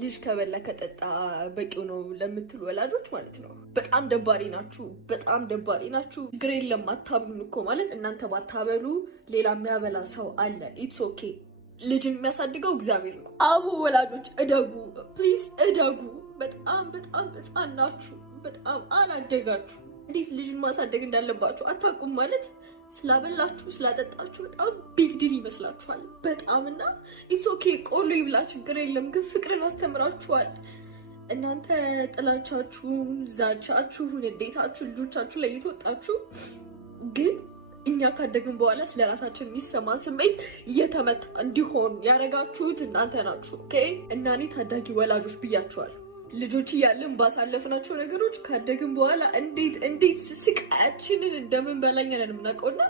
ልጅ ከበላ ከጠጣ በቂው ነው ለምትሉ ወላጆች ማለት ነው በጣም ደባሪ ናችሁ፣ በጣም ደባሪ ናችሁ። ችግር የለም አታብሉን እኮ ማለት እናንተ ባታበሉ ሌላ የሚያበላ ሰው አለ። ኢትስ ኦኬ። ልጅን የሚያሳድገው እግዚአብሔር ነው። አቡ ወላጆች እደጉ፣ ፕሊዝ እደጉ። በጣም በጣም ሕፃን ናችሁ፣ በጣም አላደጋችሁ። እንዴት ልጅን ማሳደግ እንዳለባችሁ አታውቁም ማለት ስላበላችሁ ስላጠጣችሁ በጣም ቢግ ዲል ይመስላችኋል። በጣም እና ኢትስ ኦኬ ቆሎ ይብላ ችግር የለም ግን ፍቅርን አስተምራችኋል። እናንተ ጥላቻችሁን፣ ዛቻችሁን፣ እንዴታችሁ ልጆቻችሁ ላይ እየተወጣችሁ ግን እኛ ካደግን በኋላ ስለ ራሳችን የሚሰማን ስሜት እየተመታ እንዲሆን ያደረጋችሁት እናንተ ናችሁ። ኦኬ እና እኔ ታዳጊ ወላጆች ብያችኋል። ልጆች እያለን ባሳለፍናቸው ነገሮች ካደግን በኋላ እንዴት ስቃያችንን እንደምንበላኝ ነን የምናውቀውና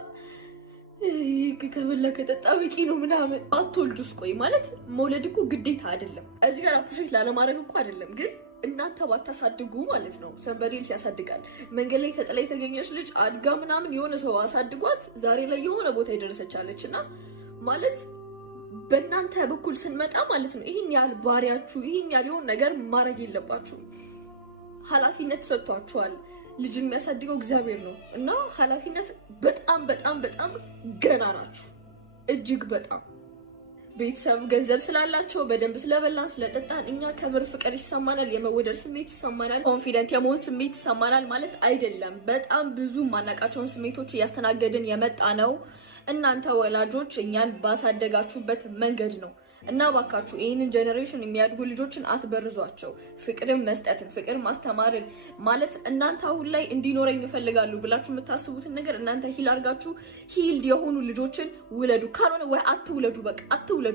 ከበላ ከጠጣ በቂ ነው ምናምን አትወልጁስ። ቆይ ማለት መውለድ እኮ ግዴታ አይደለም። እዚህ ጋር አፕሪሼት ላለማድረግ እኮ አይደለም፣ ግን እናንተ ባታሳድጉ ማለት ነው ሰንበዴል ያሳድጋል። መንገድ ላይ ተጥላ የተገኘች ልጅ አድጋ ምናምን የሆነ ሰው አሳድጓት ዛሬ ላይ የሆነ ቦታ የደረሰቻለች እና ማለት በእናንተ በኩል ስንመጣ ማለት ነው ይህን ያህል ባሪያችሁ ይህን ያህል የሆነ ነገር ማድረግ የለባችሁም። ኃላፊነት ሰጥቷችኋል። ልጅን የሚያሳድገው እግዚአብሔር ነው እና ኃላፊነት በጣም በጣም በጣም ገና ናችሁ። እጅግ በጣም ቤተሰብ ገንዘብ ስላላቸው በደንብ ስለበላን ስለጠጣን እኛ ክብር፣ ፍቅር ይሰማናል፣ የመወደድ ስሜት ይሰማናል፣ ኮንፊደንት የመሆን ስሜት ይሰማናል ማለት አይደለም። በጣም ብዙ ማናቃቸውን ስሜቶች እያስተናገድን የመጣ ነው። እናንተ ወላጆች እኛን ባሳደጋችሁበት መንገድ ነው እና ባካችሁ ይህንን ጀኔሬሽን የሚያድጉ ልጆችን አትበርዟቸው። ፍቅርን መስጠትን፣ ፍቅር ማስተማርን ማለት እናንተ አሁን ላይ እንዲኖረኝ ይፈልጋሉ ብላችሁ የምታስቡትን ነገር እናንተ ሂል አድርጋችሁ ሂልድ የሆኑ ልጆችን ውለዱ። ካልሆነ ወይ አትውለዱ፣ በቃ አትውለዱ።